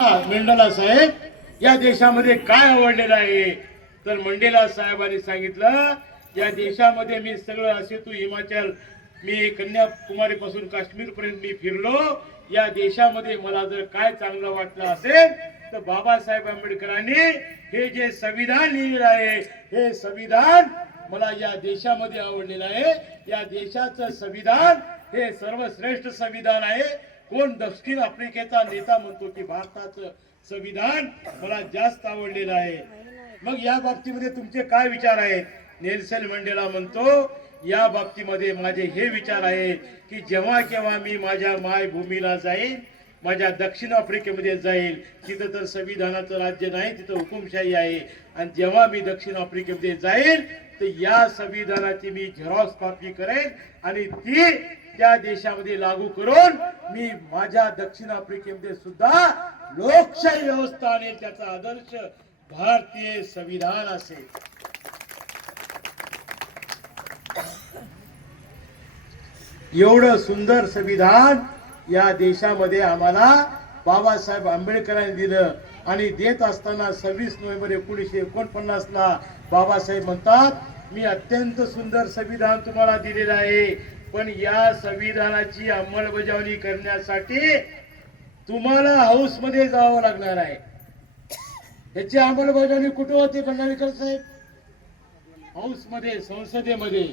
मंडेला साहेब या देशामध्ये काय आवडलेलं आहे तर मंडेला साहेबांनी सांगितलं या देशामध्ये मी सगळं असे तू हिमाचल मी कन्याकुमारी पासून काश्मीर पर्यंत मी फिरलो या देशामध्ये मला जर काय चांगलं वाटलं असेल तर बाबासाहेब आंबेडकरांनी हे जे संविधान लिहिलेलं आहे हे संविधान मला या देशामध्ये आवडलेलं आहे। या देशाचं संविधान हे सर्वश्रेष्ठ संविधान आहे। कोण दक्षिण आफ्रिकेचा नेता म्हणतो की भारताचं संविधान मला जास्त आवडलेलं आहे। मग या बाबतीमध्ये तुमचे काय विचार आहेत? नेल्सन मंडेला म्हणतो या बाबतीमध्ये माझे हे विचार आहे की जेव्हा केव्हा मी माझ्या मायभूमीला जाईन माझ्या दक्षिण आफ्रिकेमध्ये जाईल तिथं तर संविधानाचं राज्य नाही तिथं हुकुमशाही आहे आणि जेव्हा मी दक्षिण आफ्रिकेमध्ये जाईल तर या संविधानाची मी झेरॉक्स कॉपी करेन आणि ती त्या देशामध्ये लागू करून मी माझ्या दक्षिण आफ्रिकेमध्ये सुद्धा लोकशाही व्यवस्था आणि त्याचा आदर्श भारतीय संविधान असेल। एवढं सुंदर संविधान या देशामध्ये आम्हाला बाबासाहेब आंबेडकरांनी दिलं आणि देत असताना 26 नोव्हेंबर 1949 ला बाबासाहेब म्हणतात मी अत्यंत सुंदर संविधान तुम्हाला दिलेलं आहे पण या संविधानाची अंमलबजावणी करण्यासाठी तुम्हाला हाऊस मध्ये जावं लागणार आहे। याची अंमलबजावणी कुठे होते भंडारीकर साहेब? हाऊस मध्ये, संसदेमध्ये,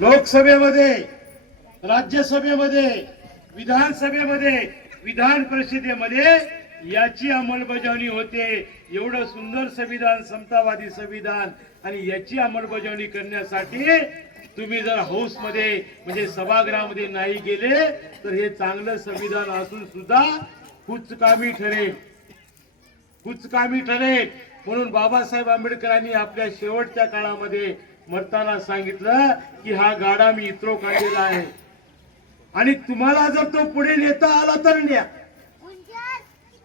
लोकसभेमध्ये, राज्यसभेमध्ये, विधानसभेमध्ये, विधान परिषदेमध्ये याची अंमलबजावणी होते। एवढं सुंदर संविधान, समतावादी संविधान आणि याची अंमलबजावणी करण्यासाठी तुम्ही जर हाऊस मध्ये म्हणजे सभागृहामध्ये नाही गेले तर हे चांगलं संविधान असून सुद्धा कुचकामी ठरेल, कुचकामी ठरेल। म्हणून बाबासाहेब आंबेडकरांनी आपल्या शेवटच्या काळामध्ये मरताना सांगितलं की हा गाडा मी इत्रो काढलेला आहे आणि तुम्हाला जर तो पुढे नेता आला तर न्या,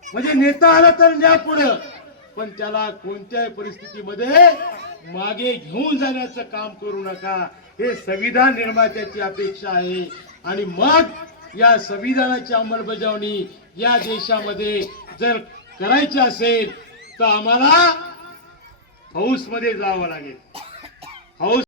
म्हणजे नेता आला तर न्या पुढे, पण त्याला कोणत्याही परिस्थितीमध्ये मागे घेऊन जाण्याचं काम करू नका। हे संविधान निर्मात्याची अपेक्षा आहे आणि मग या संविधानाची अंमलबजावणी या देशामध्ये जर करायची असेल तर आम्हाला हाऊस मध्ये जावं लागेल। हाऊस